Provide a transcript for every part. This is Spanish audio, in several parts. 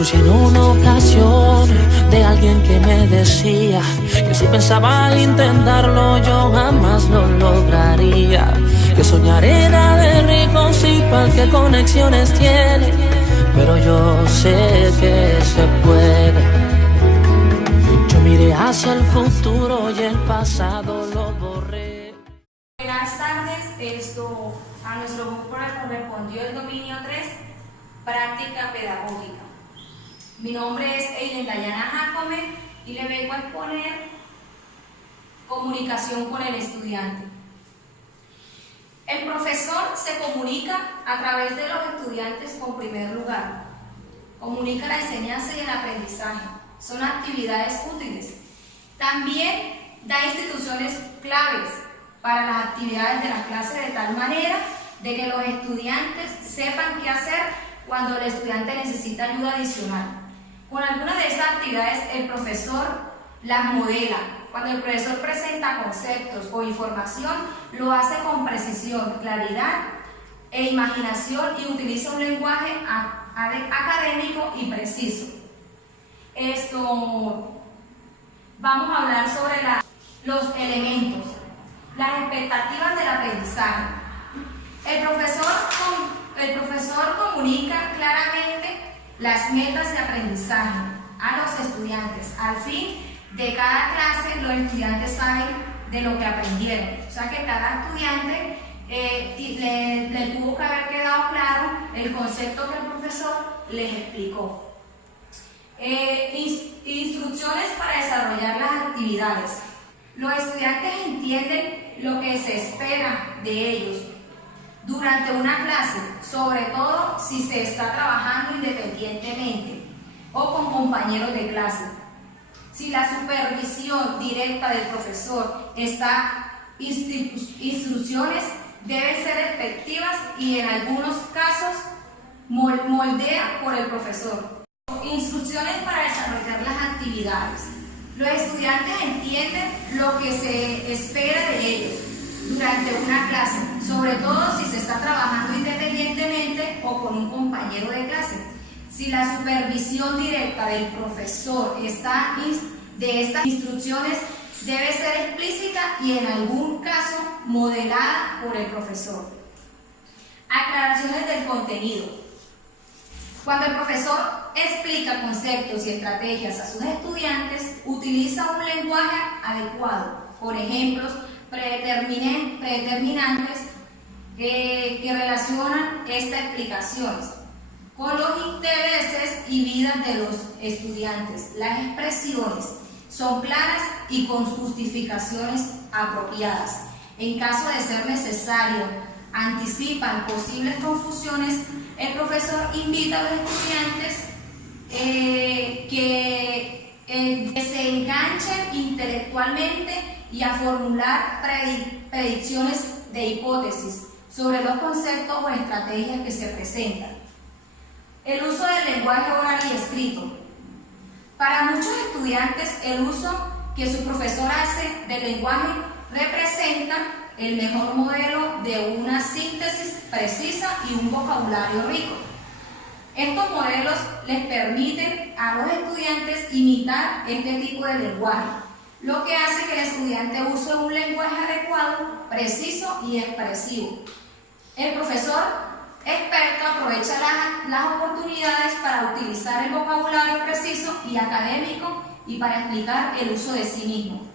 Escuché en una ocasión de alguien que me decía que si pensaba intentarlo yo jamás lo lograría, que soñar era de ricos y pa'l que conexiones tiene, pero yo sé que se puede. Yo miré hacia el futuro y el pasado lo borré. Buenas tardes, a nuestro grupo le correspondió el dominio 3, práctica pedagógica. Mi nombre es Eileen Dayana Jacome y le vengo a exponer comunicación con el estudiante. El profesor se comunica a través de los estudiantes con primer lugar. Comunica la enseñanza y el aprendizaje. Son actividades útiles. También da instituciones claves para las actividades de las clases de tal manera de que los estudiantes sepan qué hacer cuando el estudiante necesita ayuda adicional. Con algunas de esas actividades el profesor las modela. Cuando el profesor presenta conceptos o información, lo hace con precisión, claridad e imaginación y utiliza un lenguaje académico y preciso. Vamos a hablar sobre los elementos, las expectativas del aprendizaje. El profesor comunica claramente las metas de aprendizaje a los estudiantes. Al fin de cada clase, los estudiantes saben de lo que aprendieron. O sea que cada estudiante le tuvo que haber quedado claro el concepto que el profesor les explicó. Instrucciones para desarrollar las actividades. Los estudiantes entienden lo que se espera de ellos durante una clase, sobre todo si se está trabajando independientemente o con compañeros de clase. Si la supervisión directa del profesor instrucciones deben ser efectivas y en algunos casos moldea por el profesor. Instrucciones para desarrollar las actividades. Los estudiantes entienden lo que se espera de ellos durante una clase, sobre todo si se está trabajando independientemente o con un compañero de clase. Si la supervisión directa del profesor de estas instrucciones debe ser explícita y en algún caso modelada por el profesor. Aclaraciones del contenido. Cuando el profesor explica conceptos y estrategias a sus estudiantes, utiliza un lenguaje adecuado, por ejemplos predeterminantes que relacionan estas explicaciones con los intereses y vidas de los estudiantes. Las expresiones son claras y con justificaciones apropiadas. En caso de ser necesario, anticipan posibles confusiones. El profesor invita a los estudiantes que se enganchen intelectualmente y a formular predicciones de hipótesis sobre los conceptos o estrategias que se presentan. El uso del lenguaje oral y escrito. Para muchos estudiantes, el uso que su profesor hace del lenguaje representa el mejor modelo de una síntesis precisa y un vocabulario rico. Estos modelos les permiten a los estudiantes imitar este tipo de lenguaje, lo que hace que el estudiante use un lenguaje adecuado, preciso y expresivo. El profesor experto aprovecha las oportunidades para utilizar el vocabulario preciso y académico y para explicar el uso de sí mismo.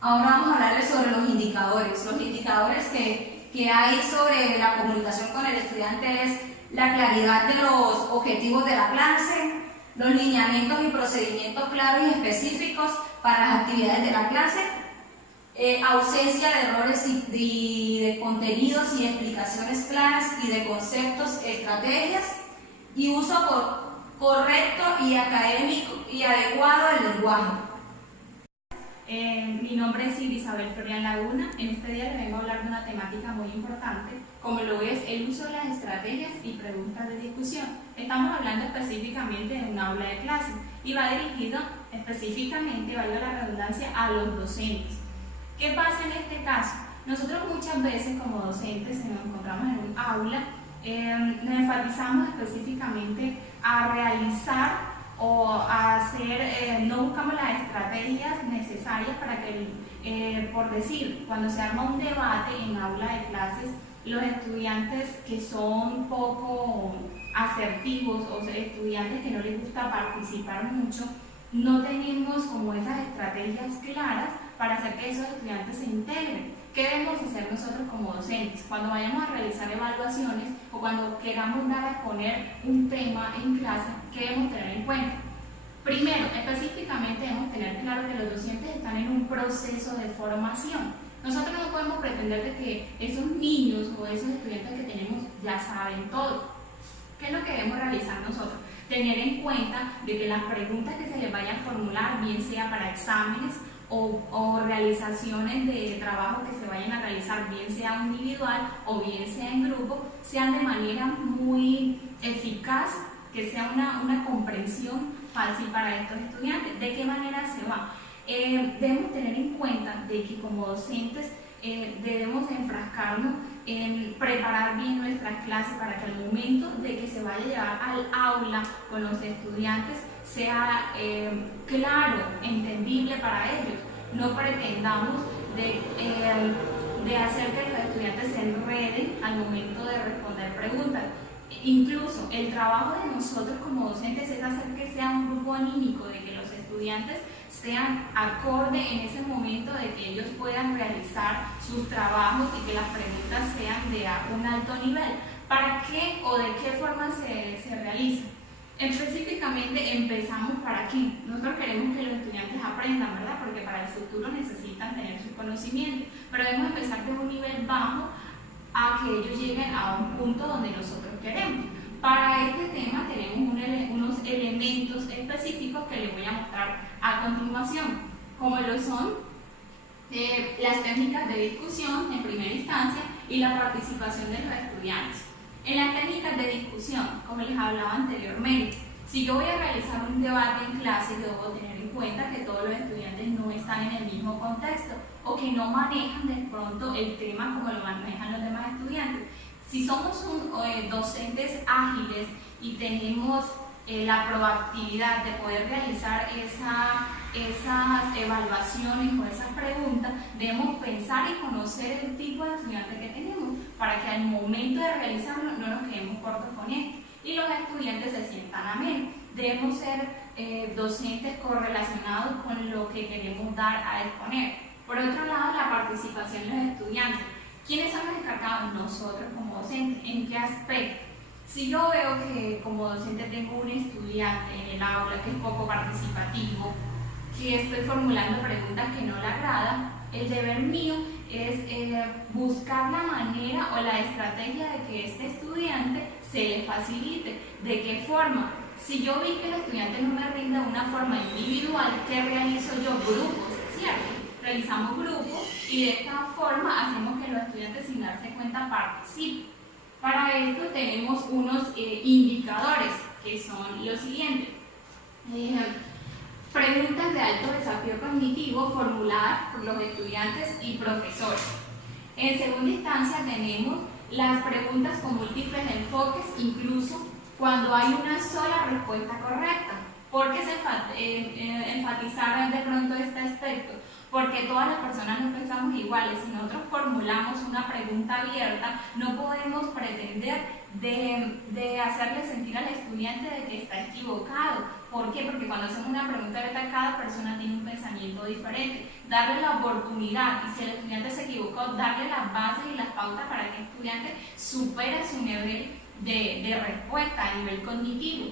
Ahora vamos a hablarles sobre los indicadores. Los indicadores que hay sobre la comunicación con el estudiante es la claridad de los objetivos de la clase, los lineamientos y procedimientos claros y específicos para las actividades de la clase, ausencia de errores y de contenidos y explicaciones claras y de conceptos, estrategias y uso correcto y académico y adecuado del lenguaje. Mi nombre es Isabel Florian Laguna. En este día les vengo a hablar de una temática muy importante, como lo es el uso de las estrategias y preguntas de discusión. Estamos hablando específicamente de un aula de clase y va dirigido específicamente, valga la redundancia, a los docentes. ¿Qué pasa en este caso? Nosotros muchas veces como docentes, si nos encontramos en un aula, nos enfatizamos específicamente a realizar o a hacer, no buscamos las estrategias necesarias para que, por decir, cuando se arma un debate en aula de clases, los estudiantes que son poco asertivos o sea, estudiantes que no les gusta participar mucho, no tenemos como esas estrategias claras para hacer que esos estudiantes se integren. ¿Qué debemos hacer nosotros como docentes? Cuando vayamos a realizar evaluaciones o cuando queramos dar a exponer un tema en clase, ¿qué debemos tener en cuenta? Primero, específicamente debemos tener claro que los docentes están en un proceso de formación. Nosotros no podemos pretender de que esos niños o esos estudiantes que tenemos ya saben todo. ¿Qué es lo que debemos realizar nosotros? Tener en cuenta de que las preguntas que se les vayan a formular, bien sea para exámenes o realizaciones de trabajo que se vayan a realizar, bien sea individual o bien sea en grupo, sean de manera muy eficaz, que sea una comprensión fácil para estos estudiantes. ¿De qué manera se va? Debemos tener en cuenta de que como docentes debemos enfrascarnos en preparar bien nuestras clases para que al momento de que se vaya a llevar al aula con los estudiantes sea claro, entendible para ellos. No pretendamos de hacer que los estudiantes se enreden al momento de responder preguntas. Incluso el trabajo de nosotros como docentes es hacer que sea un grupo anímico, de que los estudiantes sean acorde en ese momento, de que ellos puedan realizar sus trabajos y que las preguntas sean de un alto nivel. ¿Para qué o de qué forma se realizan? Específicamente empezamos para qué. Nosotros queremos que los estudiantes aprendan, ¿verdad? Porque para el futuro necesitan tener sus conocimientos, pero debemos empezar de un nivel bajo a que ellos lleguen a un punto donde nosotros queremos. Para este tema tenemos unos elementos específicos que les voy a mostrar a continuación, como lo son las técnicas de discusión en primera instancia y la participación de los estudiantes. En las técnicas de discusión, como les hablaba anteriormente, si yo voy a realizar un debate en clase, debo tener en cuenta que todos los estudiantes no están en el mismo contexto o que no manejan de pronto el tema como lo manejan los demás estudiantes. Si somos docentes ágiles y tenemos la proactividad de poder realizar esas evaluaciones o esas preguntas, debemos pensar y conocer el tipo de estudiante que tenemos para que al momento de realizarlo no nos quedemos cortos con esto y los estudiantes se sientan amenos. Debemos ser docentes correlacionados con lo que queremos dar a exponer. Por otro lado, la participación de los estudiantes. ¿Quiénes son los encargados? Nosotros como docentes. ¿En qué aspecto? Si yo veo que como docente tengo un estudiante en el aula que es poco participativo, que estoy formulando preguntas que no le agradan, el deber mío es buscar la manera o la estrategia de que este estudiante se le facilite. ¿De qué forma? Si yo vi que el estudiante no me rinde de una forma individual, ¿qué realizo yo? Grupos, ¿cierto? Realizamos grupos y de esta forma hacemos que los estudiantes sin darse cuenta participen. Para esto tenemos unos indicadores que son los siguientes. Preguntas de alto desafío cognitivo formuladas por los estudiantes y profesores. En segunda instancia tenemos las preguntas con múltiples enfoques, incluso cuando hay una sola respuesta correcta. ¿Por qué se enfatizar de pronto este aspecto? Porque todas las personas no pensamos iguales. Si nosotros formulamos una pregunta abierta, no podemos pretender de hacerle sentir al estudiante de que está equivocado. ¿Por qué? Porque cuando hacemos una pregunta abierta, cada persona tiene un pensamiento diferente. Darle la oportunidad, y si el estudiante se equivocó, darle las bases y las pautas para que el estudiante supere su nivel de respuesta a nivel cognitivo.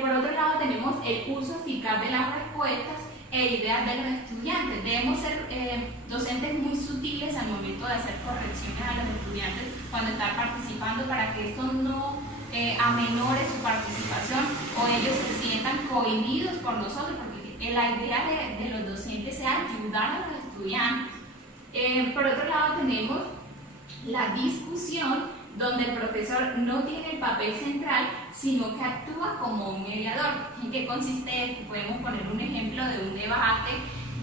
Por otro lado, tenemos el uso eficaz de las respuestas e ideas de los estudiantes. Debemos ser docentes muy sutiles al momento de hacer correcciones a los estudiantes cuando están participando, para que esto no amenore su participación o ellos se sientan cohibidos por nosotros, porque la idea de los docentes es ayudar a los estudiantes. Por otro lado tenemos la discusión, donde el profesor no tiene el papel central, sino que actúa como un mediador. ¿En qué consiste esto? Podemos poner un ejemplo de un debate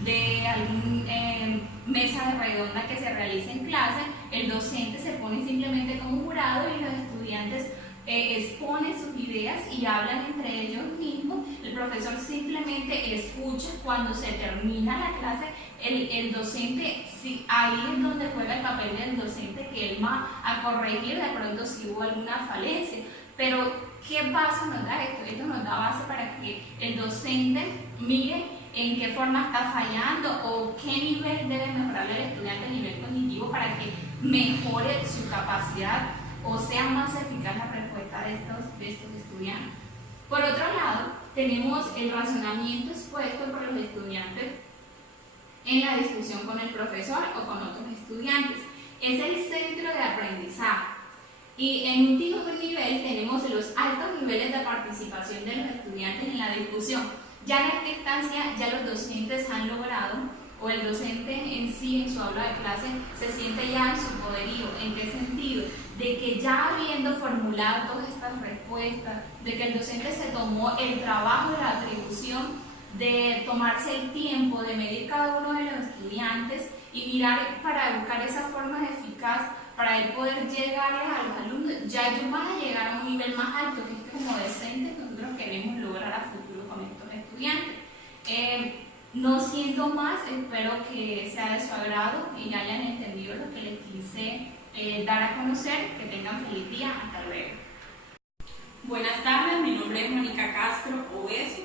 de alguna mesa de redonda que se realice en clase, el docente se pone simplemente como jurado y los estudiantes exponen sus ideas y hablan entre ellos mismos. El profesor simplemente escucha. Cuando se termina la clase, el docente, sí, ahí es donde juega el papel del docente, que él va a corregir de pronto si hubo alguna falencia. Pero ¿qué base nos da esto? Esto nos da base para que el docente mire en qué forma está fallando o qué nivel debe mejorar el estudiante a nivel cognitivo para que mejore su capacidad o sea más eficaz la respuesta de estos estudiantes. Por otro lado, tenemos el razonamiento expuesto por los estudiantes en la discusión con el profesor o con otros estudiantes. Es el centro de aprendizaje. Y en último nivel tenemos los altos niveles de participación de los estudiantes en la discusión. Ya en esta instancia, ya los docentes han logrado, o el docente en sí, en su aula de clase, se siente ya en su poderío. ¿En qué sentido? De que ya habiendo formulado todas estas respuestas, de que el docente se tomó el trabajo de la atribución, de tomarse el tiempo de medir cada uno de los estudiantes y mirar para buscar esa forma eficaz para él poder llegarles a los alumnos, ya ellos van a llegar a un nivel más alto, que es que como docentes nosotros queremos lograr a futuro con estos estudiantes. No siendo más, espero que sea de su agrado y hayan entendido lo que les quise dar a conocer. Que tengan feliz día. Hasta luego. Buenas tardes, mi nombre es Mónica Castro Obeso.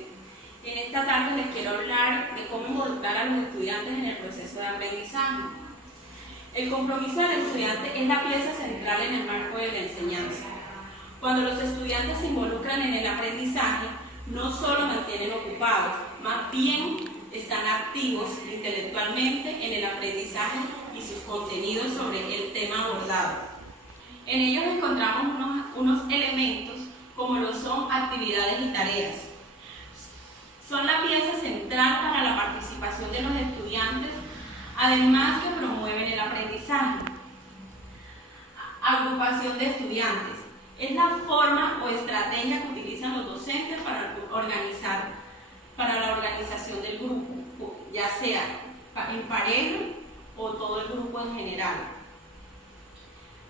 En esta tarde les quiero hablar de cómo involucrar a los estudiantes en el proceso de aprendizaje. El compromiso del estudiante es la pieza central en el marco de la enseñanza. Cuando los estudiantes se involucran en el aprendizaje, no solo mantienen ocupados, más bien están activos intelectualmente en el aprendizaje y sus contenidos sobre el tema abordado. En ellos encontramos unos elementos como lo son actividades y tareas. Son la pieza central para la participación de los estudiantes, además que promueven el aprendizaje. Agrupación de estudiantes. Es la forma o estrategia que utilizan los docentes para la organización del grupo, ya sea en pareja o todo el grupo en general.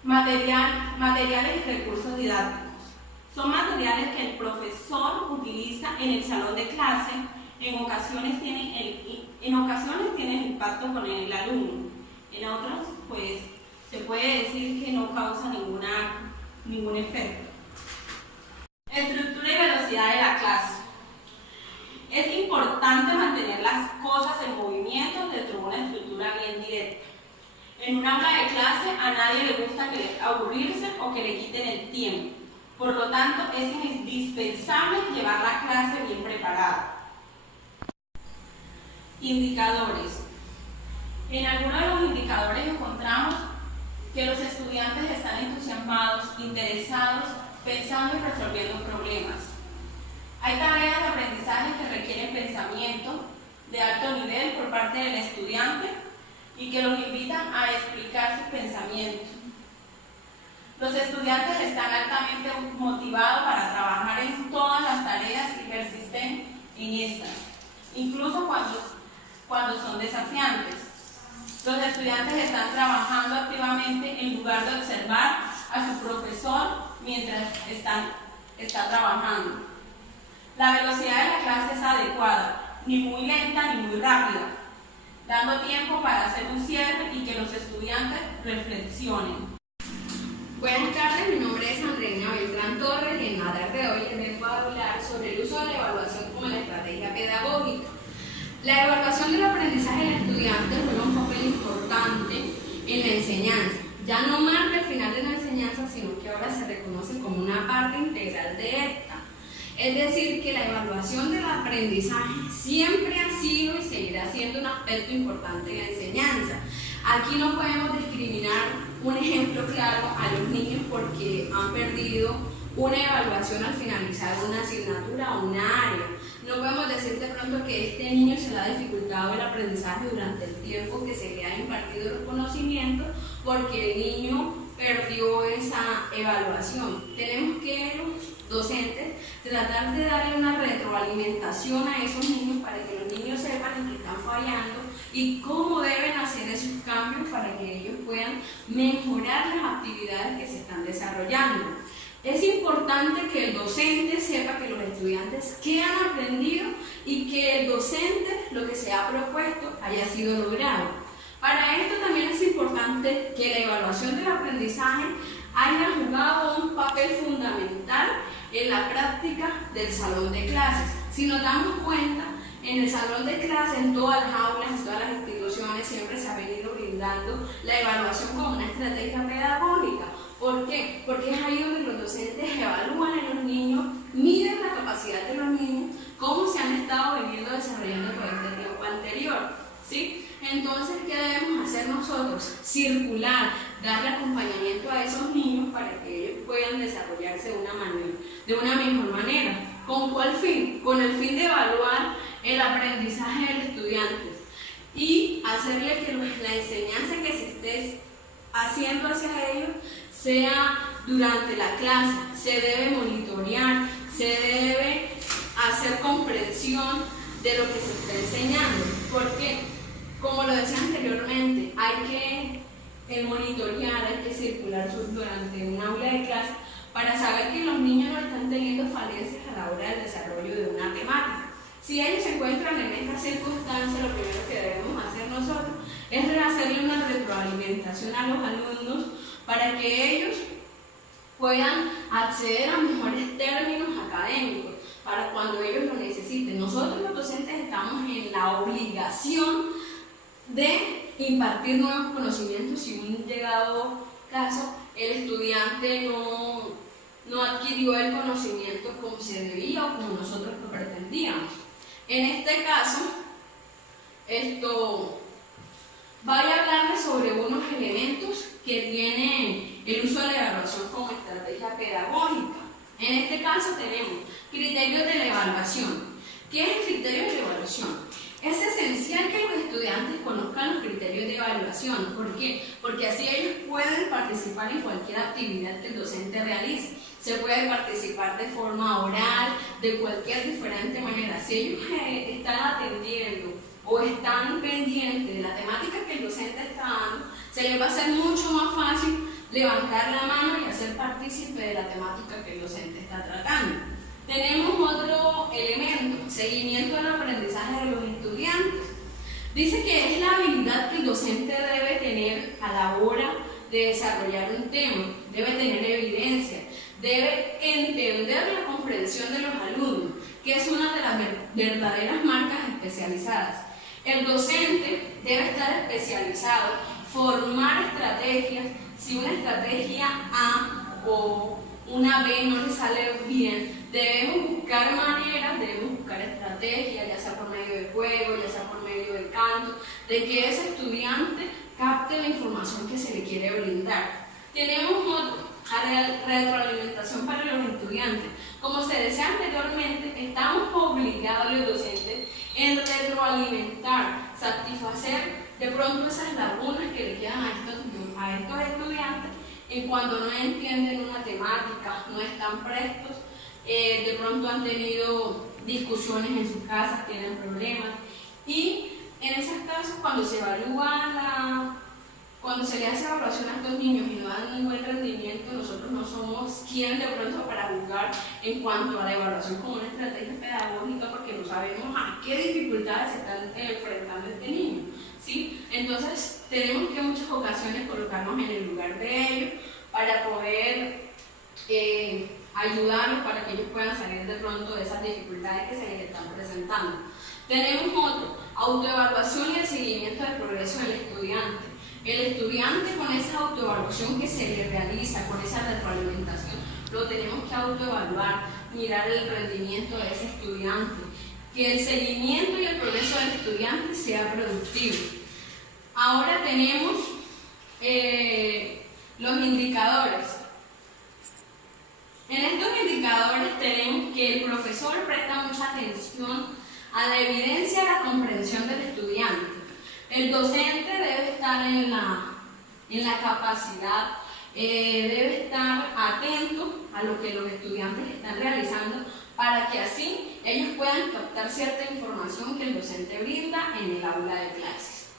Materiales y recursos didácticos. Son materiales que el profesor utiliza en el salón de clase. En ocasiones tienen impacto con el alumno, en otros pues se puede decir que no causa ningún efecto. Estructura y velocidad de la clase. Es importante mantener las cosas en movimiento dentro de una estructura bien directa. En un aula de clase a nadie le gusta aburrirse o que le quiten el tiempo. Por lo tanto, es indispensable llevar la clase bien preparada. Indicadores. En algunos de los indicadores encontramos que los estudiantes están entusiasmados, interesados, pensando y resolviendo problemas. Hay tareas de aprendizaje que requieren pensamiento de alto nivel por parte del estudiante y que los invitan a explicar sus pensamientos. Los estudiantes están altamente motivados para trabajar en todas las tareas y persisten en estas, incluso cuando son desafiantes. Los estudiantes están trabajando activamente en lugar de observar a su profesor mientras está trabajando. La velocidad de la clase es adecuada, ni muy lenta ni muy rápida, dando tiempo para hacer un cierre y que los estudiantes reflexionen. Buenas tardes, mi nombre es Andreina Beltrán Torres y en la tarde de hoy les vengo a hablar sobre el uso de la evaluación como la estrategia pedagógica. La evaluación del aprendizaje del estudiante juega un papel importante en la enseñanza. Ya no marca el final de la enseñanza, sino que ahora se reconoce como una parte integral de esta. Es decir, que la evaluación del aprendizaje siempre ha sido y seguirá siendo un aspecto importante en la enseñanza. Aquí no podemos discriminar un ejemplo claro a los niños porque han perdido una evaluación al finalizar una asignatura o una área. No podemos decir de pronto que este niño se le ha dificultado el aprendizaje durante el tiempo que se le ha impartido los conocimientos porque el niño perdió esa evaluación. Tenemos que los docentes tratar de darle una retroalimentación a esos niños para que los niños sepan en qué están fallando y cómo deben hacer esos cambios para que ellos puedan mejorar las actividades que se están desarrollando. Es importante que el docente sepa que los estudiantes qué han aprendido y que el docente lo que se ha propuesto haya sido logrado. Para esto también es importante que la evaluación del aprendizaje haya jugado un papel fundamental en la práctica del salón de clases. Si nos damos cuenta, en el salón de clases, en todas las aulas, en todas las instituciones, siempre se ha venido brindando la evaluación como una estrategia pedagógica. ¿Por qué? Porque es ahí donde los docentes evalúan a los niños, miden la capacidad de los niños, cómo se han estado veniendo desarrollando por este tiempo anterior, ¿sí? Entonces, ¿qué debemos hacer nosotros? Circular, darle acompañamiento a esos niños para que ellos puedan desarrollarse de una mejor manera. ¿Con cuál fin? Con el fin de evaluar el aprendizaje del estudiante y hacerle que la enseñanza que se esté haciendo hacia ellos sea durante la clase. Se debe monitorear, se debe hacer comprensión de lo que se está enseñando. ¿Por qué? Como lo decía anteriormente, hay que monitorear, hay que circular durante un aula de clase para saber que los niños no están teniendo falencias a la hora del desarrollo de una temática. Si ellos se encuentran en esta circunstancia, lo primero que debemos hacer nosotros es hacerle una retroalimentación a los alumnos para que ellos puedan acceder a mejores términos académicos para cuando ellos lo necesiten. Nosotros los docentes estamos en la obligación de impartir nuevos conocimientos si en un llegado caso el estudiante no adquirió el conocimiento como se debía o como nosotros lo pretendíamos. En este caso, voy a hablarles sobre unos elementos que tienen el uso de la evaluación como estrategia pedagógica. En este caso tenemos criterios de la evaluación. ¿Qué es el criterio de la evaluación? Es esencial que los estudiantes conozcan los criterios de evaluación. ¿Por qué? Porque así ellos pueden participar en cualquier actividad que el docente realice. Se puede participar de forma oral, de cualquier diferente manera. Si ellos están atendiendo o están pendientes de la temática que el docente está dando, se les va a hacer mucho más fácil levantar la mano y hacer partícipe de la temática que el docente está tratando. Tenemos otro elemento, seguimiento del aprendizaje de los estudiantes. Dice que es la habilidad que el docente debe tener a la hora de desarrollar un tema, debe tener evidencia, debe entender la comprensión de los alumnos, que es una de las verdaderas marcas especializadas. El docente debe estar especializado, formar estrategias. Si una estrategia A o una B no le sale bien, debemos buscar maneras, debemos buscar estrategias, ya sea por medio de juego, ya sea por medio de canto, de que ese estudiante capte la información que se le quiere brindar. Tenemos retroalimentación para los estudiantes. Como se decía anteriormente, estamos obligados los docentes en retroalimentar, satisfacer de pronto esas lagunas que le quedan a estos estudiantes en cuando no entienden una temática, no están prestos, de pronto han tenido discusiones en sus casas, tienen problemas, y en esos casos cuando se le hace evaluación a estos niños y no dan un buen rendimiento, nosotros no somos quien de pronto para juzgar en cuanto a la evaluación como una estrategia pedagógica, porque no sabemos a qué dificultades se están enfrentando este niño, ¿sí? Entonces tenemos que en muchas ocasiones colocarnos en el lugar de ellos para poder ayudarlos para que ellos puedan salir de pronto de esas dificultades que se les están presentando. Tenemos otro, autoevaluación y el seguimiento del progreso del estudiante. El estudiante, con esa autoevaluación que se le realiza, con esa retroalimentación, lo tenemos que autoevaluar, mirar el rendimiento de ese estudiante, que el seguimiento y el progreso del estudiante sea productivo. Ahora tenemos los indicadores. En estos indicadores tenemos que el profesor presta mucha atención a la evidencia y la comprensión del estudiante. El docente debe estar en la capacidad, debe estar atento a lo que los estudiantes están realizando para que así ellos puedan captar cierta información que el docente brinda en el aula de clases.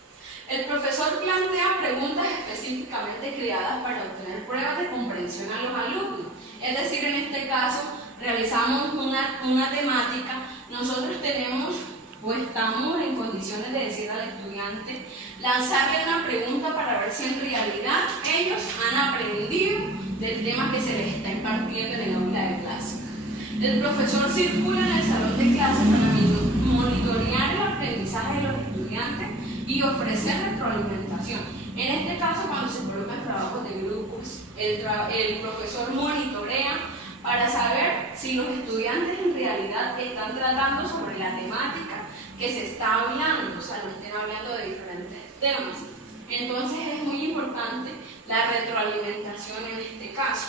El profesor plantea preguntas específicamente creadas para obtener pruebas de comprensión a los alumnos. Es decir, en este caso, realizamos una temática, nosotros tenemos o estamos en condiciones de decir al estudiante, lanzarle una pregunta para ver si en realidad ellos han aprendido del tema que se les está impartiendo en el aula de clase. El profesor circula en el salón de clase para monitorear el aprendizaje de los estudiantes y ofrecer retroalimentación. En este caso, cuando se colocan trabajos de grupos, el profesor monitorea para saber si los estudiantes en realidad están tratando sobre la temática que se está hablando, o sea, no estén hablando de diferentes temas. Entonces es muy importante la retroalimentación en este caso.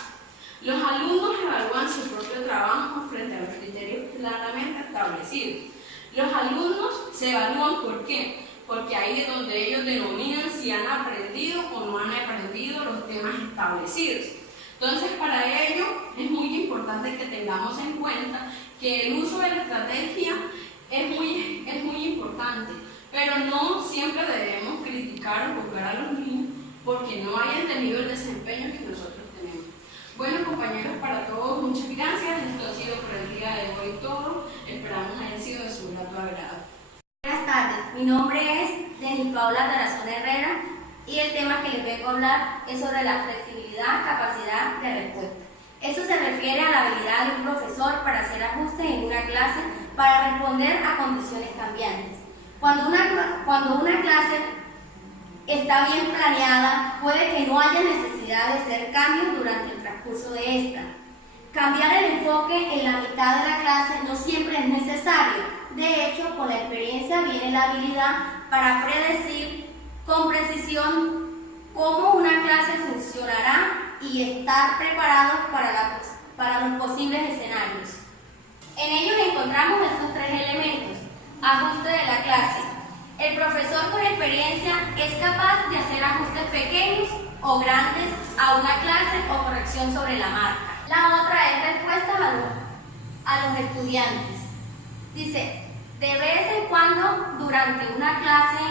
Los alumnos evalúan su propio trabajo frente a los criterios claramente establecidos. Los alumnos se evalúan ¿por qué? Porque ahí es donde ellos denominan si han aprendido o no han aprendido los temas establecidos. Entonces, para ello es muy importante que tengamos en cuenta que el uso de la estrategia es muy importante, pero no siempre debemos criticar o juzgar a los niños porque no hayan tenido el desempeño que nosotros tenemos. Bueno, compañeros, para todos, muchas gracias. Esto ha sido por el día de hoy todo. Esperamos haya sido de su grato agrado. Buenas tardes, mi nombre es Denis Paola Tarazón Herrera y el tema que les vengo a hablar es sobre la flexibilidad, capacidad de respuesta. Esto se refiere a la habilidad de un profesor para hacer ajustes en una clase para responder a condiciones cambiantes. Cuando una clase está bien planeada, puede que no haya necesidad de hacer cambios durante el transcurso de esta. Cambiar el enfoque en la mitad de la clase no siempre es necesario. De hecho, con la experiencia viene la habilidad para predecir con precisión cómo una clase funcionará y estar preparados para los posibles escenarios. En ellos encontramos estos tres elementos. Ajuste de la clase. El profesor con experiencia es capaz de hacer ajustes pequeños o grandes a una clase o corrección sobre la marca. La otra es respuesta a los estudiantes. Dice, de vez en cuando durante una clase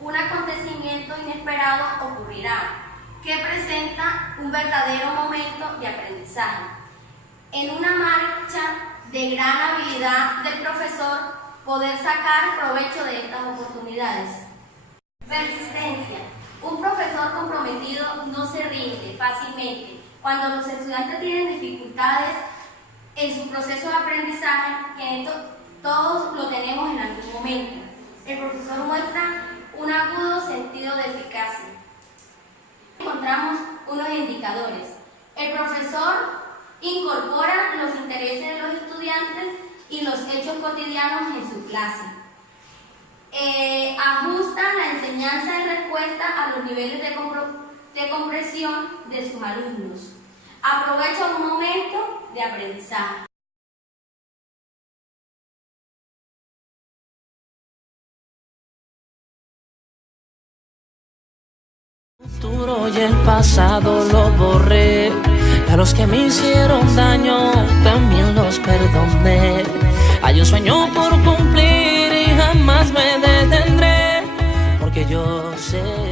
un acontecimiento inesperado ocurrirá que presenta un verdadero momento de aprendizaje. En una marcha de gran habilidad del profesor poder sacar provecho de estas oportunidades. Persistencia. Un profesor comprometido no se rinde fácilmente. Cuando los estudiantes tienen dificultades en su proceso de aprendizaje, que todos lo tenemos en algún momento, el profesor muestra un agudo sentido de eficacia. Encontramos unos indicadores. El profesor incorpora los intereses de los estudiantes y los hechos cotidianos en su clase. Ajusta la enseñanza y respuesta a los niveles de comprensión de sus alumnos. Aprovecha un momento de aprendizaje. El futuro y el pasado lo borré, y a los que me hicieron daño también los perdoné. Hay un sueño por cumplir y jamás me detendré, porque yo sé